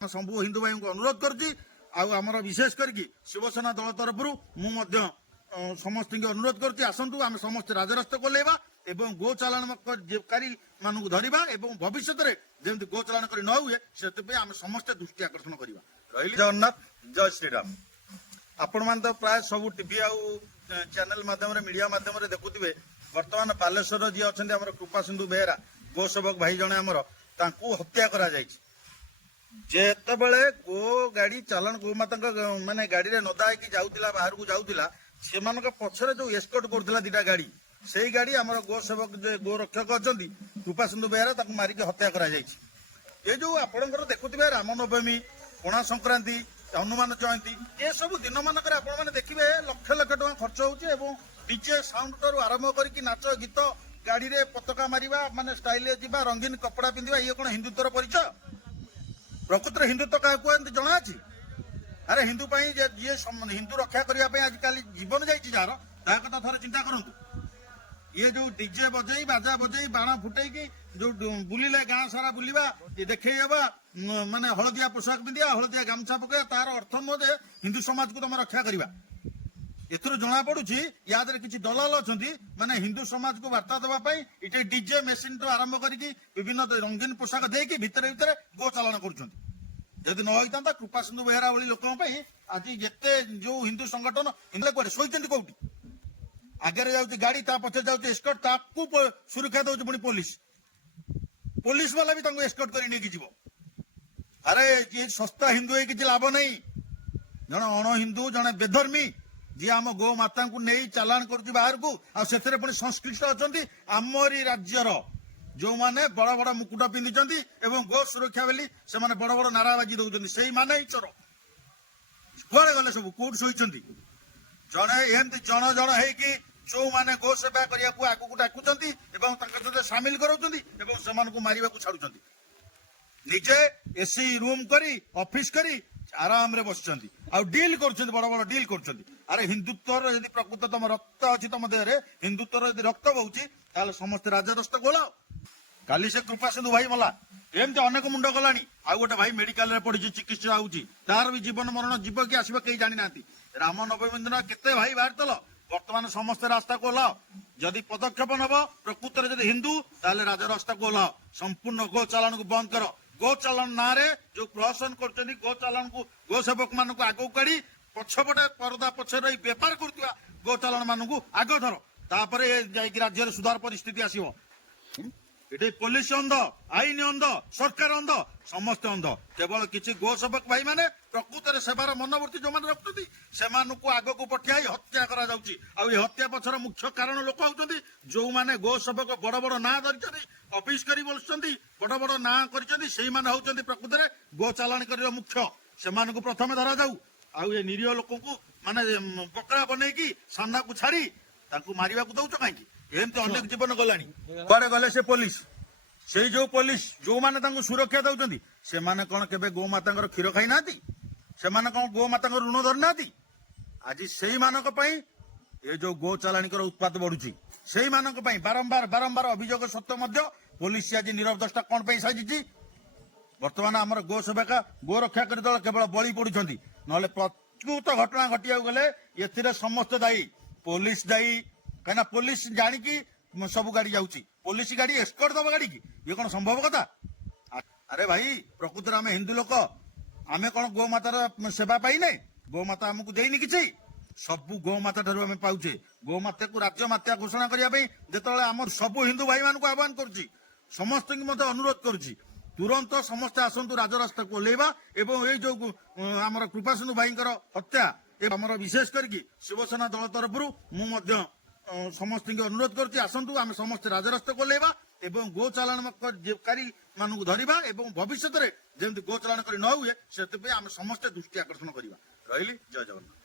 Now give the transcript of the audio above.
ସବୁ ହିନ୍ଦୁ ଭାଇଙ୍କୁ ଅନୁରୋଧ କରୁଛି। ଆଉ ଆମର ବିଶେଷ କରିକି ଶିବସେନା ଦଳ ତରଫରୁ ମୁଁ ମଧ୍ୟ ସମସ୍ତଙ୍କୁ ଅନୁରୋଧ କରୁଛି, ଆସନ୍ତୁ ଆମେ ସମସ୍ତେ ରାଜରାସ୍ତା କୋଲେଇବା ଏବଂ ଗୋଚାଲାଣକାରୀ ମାନଙ୍କୁ ଧରିବା ଏବଂ ଭବିଷ୍ୟତରେ ଯେମିତି ଗୋଚାଲାଣ କରି ନ ହୁଏ ସେଥିପାଇଁ ଆମେ ସମସ୍ତେ ଦୃଷ୍ଟି ଆକର୍ଷଣ କରିବା। ରହିଲି ଜଗନ୍ନାଥ, ଜୟ ଶ୍ରୀରାମ। ଆପଣମାନେ ତ ପ୍ରାୟ ସବୁ ଟିଭି ଆଉ ଚ୍ୟାନେଲ ମାଧ୍ୟମରେ ମିଡିଆ ମାଧ୍ୟମରେ ଦେଖୁଥିବେ, ବର୍ତ୍ତମାନ ବାଲେଶ୍ୱର ଯିଏ ଅଛନ୍ତି ଆମର କୃପାସିନ୍ଧୁ ବେହେରା ଗୋ ସେବକ ଭାଇ ଜଣେ ଆମର, ତାଙ୍କୁ ହତ୍ୟା କରାଯାଇଛି। ଯେତେବେଳେ ଗୋ ଗାଡି ଚାଲାଣ ଗୋମାତାଙ୍କ ମାନେ ଗାଡିରେ ନଦା ହେଇକି ଯାଉଥିଲା, ବାହାରକୁ ଯାଉଥିଲା, ସେମାନଙ୍କ ପଛରେ ଯୋଉ ଏସ୍କର୍ଟ କରୁଥିଲା ଦିଟା ଗାଡି, ସେଇ ଗାଡି ଆମର ଗୋ ସେବକ ଯେ ଗୋ ରକ୍ଷକ ଅଛନ୍ତି କୃପାସିନ୍ଧୁ ବେହେରା, ତାକୁ ମାରିକି ହତ୍ୟା କରାଯାଇଛି। ଏ ଯୋଉ ଆପଣଙ୍କର ଦେଖୁଥିବେ ରାମନବମୀ, ପଣା ସଂକ୍ରାନ୍ତି, ହନୁମାନ ଜୟନ୍ତୀ, ଏସବୁ ଦିନ ମାନଙ୍କରେ ଆପଣମାନେ ଦେଖିବେ ଲକ୍ଷ ଲକ୍ଷ ଟଙ୍କା ଖର୍ଚ୍ଚ ହଉଛି ଏବଂ ଡିଜେ ସାଉଣ୍ଡ ଠାରୁ ଆରମ୍ଭ କରିକି ନାଚ ଗୀତ, ଗାଡିରେ ପତାକା ମାରିବା, ମାନେ ଷ୍ଟାଇଲରେ ଯିବା, ରଙ୍ଗୀନ କପଡା ପିନ୍ଧିବା, ଇଏ କଣ ହିନ୍ଦୁତ୍ୱର ପରିଚୟ? ପ୍ରକୃତରେ ହିନ୍ଦୁତ୍ୱ କାହାକୁ ଏମିତି ଜଣାଅଛି? ଆରେ ହିନ୍ଦୁ ପାଇଁ ଯିଏ ହିନ୍ଦୁ ରକ୍ଷା କରିବା ପାଇଁ ଆଜିକାଲି ଜୀବନ ଯାଇଛି ଯାହାର, ତା କଥା ଥରେ ଚିନ୍ତା କରନ୍ତୁ। ଇଏ ଯୋଉ ଡିଜେ ବଜେଇ, ବାଜା ବଜେଇ, ବାଣ ଫୁଟେଇକି ଯୋଉ ବୁଲିଲେ ଗାଁ ସାରା ବୁଲିବା, ଦେଖେଇ ହେବା, ମାନେ ହଳଦିଆ ପୋଷାକ ପିନ୍ଧିବା, ହଳଦିଆ ଗାମୁଛା ପକେଇବା, ତାର ଅର୍ଥ ନୁହଁ ଯେ ହିନ୍ଦୁ ସମାଜକୁ ତମେ ରକ୍ଷା କରିବା। ଏଥିରୁ ଜଣା ପଡୁଛି ୟା ଦେହରେ କିଛି ଦଲାଲ ଅଛନ୍ତି, ମାନେ ହିନ୍ଦୁ ସମାଜକୁ ବାର୍ତ୍ତା ଦେବା ପାଇଁ ଏଠି ଡିଜେ ମେସିନ ଠୁ ଆରମ୍ଭ କରିକି ବିଭିନ୍ନ ରଙ୍ଗୀନ ପୋଷାକ ଦେଇକି ଭିତରେ ଭିତରେ ଗୋ ଚାଲାଣ କରୁଛନ୍ତି। ଯଦି ନ ହେଇଥାନ୍ତା କୃପାସିନ୍ଧୁ ବେହେରା ଭଳି ଲୋକଙ୍କ ପାଇଁ ଆଜି ଯେତେ ଯୋଉ ହିନ୍ଦୁ ସଂଗଠନ ହିନ୍ଦୁ କୁଆଡେ ଶୋଇଛନ୍ତି, କୋଉଠି ଆଗରେ ଯାଉଛି ଗାଡି, ତା ପଛରେ ଯାଉଛି ଏସ୍କର୍ଟ, ତାକୁ ସୁରକ୍ଷା ଦଉଛି ପୁଣି ପୋଲିସ ବାଲା ବି ତାଙ୍କୁ ଏସ୍କର୍ଟ କରି ନେଇକି ଯିବ। ଆରେ ଯିଏ ଶସ୍ତା ହିନ୍ଦୁ ହେଇ କିଛି ଲାଭ ନାହିଁ। ଜଣେ ଅଣ ହିନ୍ଦୁ, ଜଣେ ବେଧର୍ମୀ, ଯିଏ ଆମ ଗୋ ମାତାଙ୍କୁ ନେଇ ଚାଲାଣ କରୁଛି ବାହାରକୁ, ଆଉ ସେଥିରେ ପୁଣି ସଂଶ୍ଳିଷ୍ଟ ଅଛନ୍ତି ଆମରି ରାଜ୍ୟର ଯୋଉମାନେ ବଡ ବଡ ମୁକୁଟ ପିନ୍ଧିଛନ୍ତି ଏବଂ ଗୋ ସୁରକ୍ଷା ବୋଲି ସେମାନେ ବଡ ବଡ ନାରାବାଜି ଦଉଛନ୍ତି, ସେଇମାନେ ହିଁ ଚୋର। କୁଆଡେ ଗଲେ ସବୁ, କୋଉଠି ଶୋଇଛନ୍ତି? ଜଣେ ଏମିତି ଜଣ ଜଣ ହେଇକି ଯୋଉମାନେ ଗୋ ସେବା କରିବାକୁ ଆଗକୁ ଡାକୁଛନ୍ତି ଏବଂ ତାଙ୍କ ସହିତ ସାମିଲ କରାଉଛନ୍ତି ଏବଂ ସେମାନଙ୍କୁ ମାରିବାକୁ ଛାଡୁଛନ୍ତି। ନିଜେ ଏସି ରୁମ କରି, ଅଫିସ କରି ଆରାମରେ ବସିଛନ୍ତି ଆଉ ଡିଲ୍ କରୁଛନ୍ତି, ବଡ ବଡ ଡିଲ୍ କରୁଛନ୍ତି। ଆରେ ହିନ୍ଦୁତ୍ୱର ଯଦି ପ୍ରକୃତ ତମ ରକ୍ତ ଅଛି ତମ ଦେହରେ, ହିନ୍ଦୁତ୍ୱର ଯଦି ରକ୍ତ ବହୁଛି, ତାହେଲେ ସମସ୍ତେ ରାଜରାସ୍ତା ଗୋଳାଅ। କାଲି ସେ କୃପାସିନ୍ଧୁ ଭାଇ ମଲା, ଏମିତି ଅନେକ ମୁଣ୍ଡ ଗଲାଣି। ଆଉ ଗୋଟେ ଭାଇ ମେଡିକାଲରେ ପଡିଛି, ଚିକିତ୍ସା ହଉଛି, ତାର ବି ଜୀବନ ମରଣ ଯିବ କି ଆସିବ କେହି ଜାଣିନାହାନ୍ତି। ରାମନବମୀ ଦିନ କେତେ ଭାଇ ବାହାରିଥିଲ, ବର୍ତ୍ତମାନ ସମସ୍ତେ ରାସ୍ତାକୁ ଓହ୍ଲାଅ। ଯଦି ପଦକ୍ଷେପ ନେବ ପ୍ରକୃତରେ ଯଦି ହିନ୍ଦୁ, ତାହେଲେ ରାଜରାସ୍ତାକୁ ଓହ୍ଲାଅ। ସମ୍ପୂର୍ଣ୍ଣ ଗୋ ଚାଲାଣକୁ ବନ୍ଦ କର। ଗୋ ଚାଲାଣ ନାଁରେ ଯୋଉ ପ୍ରହସନ କରୁଛନ୍ତି, ଗୋ ଚାଲାଣକୁ, ଗୋ ସେବକ ମାନଙ୍କୁ ଆଗକୁ କାଢି ପଛପଟେ ପରଦା ପଛରେ ରହି ବେପାର କରୁଥିବା ଗୋ ଚାଲାଣ ମାନଙ୍କୁ ଆଗ ଧର, ତାପରେ ଯାଇକି ରାଜ୍ୟରେ ସୁଧାର ପରିସ୍ଥିତି ଆସିବ। ଏଠି ପୋଲିସ ଅନ୍ଧ, ଆଇନ ଅନ୍ଧ, ସରକାର ଅନ୍ଧ, ସମସ୍ତେ ଅନ୍ଧ। କେବଳ କିଛି ଗୋ ସେବକ ଭାଇ ମାନେ ପ୍ରକୃତରେ ସେବାର ମନୋବୃତ୍ତି ଯୋଉମାନେ ରଖୁଛନ୍ତି, ସେମାନଙ୍କୁ ଆଗକୁ ପଠିଆଇ ହତ୍ୟା କରାଯାଉଛି। ଆଉ ଏ ହତ୍ୟା ପଛର ମୁଖ୍ୟ କାରଣ ଲୋକ ହଉଛନ୍ତି ଯୋଉମାନେ ଗୋ ସେବକ ବଡ ବଡ ନାଁ ଧରିଛନ୍ତି, ଅଫିସ କରି ବସୁଛନ୍ତି, ବଡ ବଡ ନାଁ କରିଛନ୍ତି, ସେଇମାନେ ହଉଛନ୍ତି ପ୍ରକୃତରେ ଗୋ ଚାଲାଣ କରିବା ମୁଖ୍ୟ। ସେମାନଙ୍କୁ ପ୍ରଥମେ ଧରାଯାଉ। ଆଉ ଏ ନିରୀହ ଲୋକଙ୍କୁ ମାନେ ବକରା ବନେଇକି ସାମ୍ନାକୁ ଛାଡି ତାଙ୍କୁ ମାରିବାକୁ ଦଉଛ କାହିଁକି? ଏମିତି ଅନେକ ଜୀବନ ଗଲାଣି। କୁଆଡେ ଗଲେ ସେ ପୋଲିସ? ସେଇ ଯୋଉ ପୋଲିସ ଯୋଉମାନେ ତାଙ୍କୁ ସୁରକ୍ଷା ଦଉଛନ୍ତି, ସେମାନେ କଣ କେବେ ଗୋମାତାଙ୍କର କ୍ଷୀର ଖାଇନାହାନ୍ତି? ସେମାନେ କଣ ଗୋମାତାଙ୍କର ଋଣ ଧରିନାହାନ୍ତି? ଆଜି ସେଇମାନଙ୍କ ପାଇଁ ଏ ଯୋଉ ଗୋ ଚାଲାଣିକର ଉତ୍ପାତ ବଢୁଛି, ସେଇମାନଙ୍କ ପାଇଁ ବାରମ୍ବାର ବାରମ୍ବାର ଅଭିଯୋଗ ସତ୍ତ୍ୱେ ମଧ୍ୟ ପୋଲିସ ଆଜି ନିରବ ଦର୍ଶା କଣ ପାଇଁ ସାଜିଛି? ବର୍ତ୍ତମାନ ଆମର ଗୋ ସେବକା, ଗୋ ରକ୍ଷାକାରୀ ଦଳ କେବଳ ବଳି ପଡୁଛନ୍ତି, ନହେଲେ ପ୍ରକୃତ ଘଟଣା ଘଟିବାକୁ ଗଲେ ଏଥିରେ ସମସ୍ତେ ଦାୟୀ। ପୋଲିସ ଦାୟୀ, କାହିଁକିନା ପୋଲିସ ଜାଣିକି ସବୁ ଗାଡି ଯାଉଛି। ପୋଲିସ ଗାଡି ଏସ୍କର୍ଟ ଦବ ଗାଡି କି? ଇଏ କଣ ସମ୍ଭବ କଥା? ଆରେ ଭାଇ, ପ୍ରକୃତରେ ଆମେ ହିନ୍ଦୁ ଲୋକ, ଆମେ କଣ ଗୋମାତାର ସେବା ପାଇନେ? ଗୋମାତା ଆମକୁ ଦେଇନି କିଛି? ସବୁ ଗୋମାତା ଠାରୁ ଆମେ ପାଉଛେ। ଗୋମାତାକୁ ରାଜ୍ୟ ମାତା ଘୋଷଣା କରିବା ପାଇଁ ଯେତେବେଳେ ଆମର ସବୁ ହିନ୍ଦୁ ଭାଇ ମାନଙ୍କୁ ଆହ୍ୱାନ କରୁଛି, ସମସ୍ତଙ୍କୁ ମଧ୍ୟ ଅନୁରୋଧ କରୁଛି, ତୁରନ୍ତ ସମସ୍ତେ ଆସନ୍ତୁ ରାଜରାସ୍ତାକୁ ଓହ୍ଲେଇବା ଏବଂ ଏଇ ଯୋଉ ଆମର କୃପାସିନ୍ଧୁ ଭାଇଙ୍କର ହତ୍ୟା, ଆମର ବିଶେଷ କରିକି ଶିବସେନା ଦଳ ତରଫରୁ ମୁଁ ମଧ୍ୟ ସମସ୍ତଙ୍କୁ ଅନୁରୋଧ କରୁଛି, ଆସନ୍ତୁ ଆମେ ସମସ୍ତେ ରାଜରାସ୍ତାକୁ ଓହ୍ଲେଇବା ଏବଂ ଗୋ ଚାଲାଣକାରୀ ମାନଙ୍କୁ ଧରିବା ଏବଂ ଭବିଷ୍ୟତରେ ଯେମିତି ଗୋ ଚାଲାଣ କରି ନ ହୁଏ ସେଥିପାଇଁ ଆମେ ସମସ୍ତେ ଦୃଷ୍ଟି ଆକର୍ଷଣ କରିବା। ରହିଲି, ଜୟ ଜଗନ୍ନାଥ।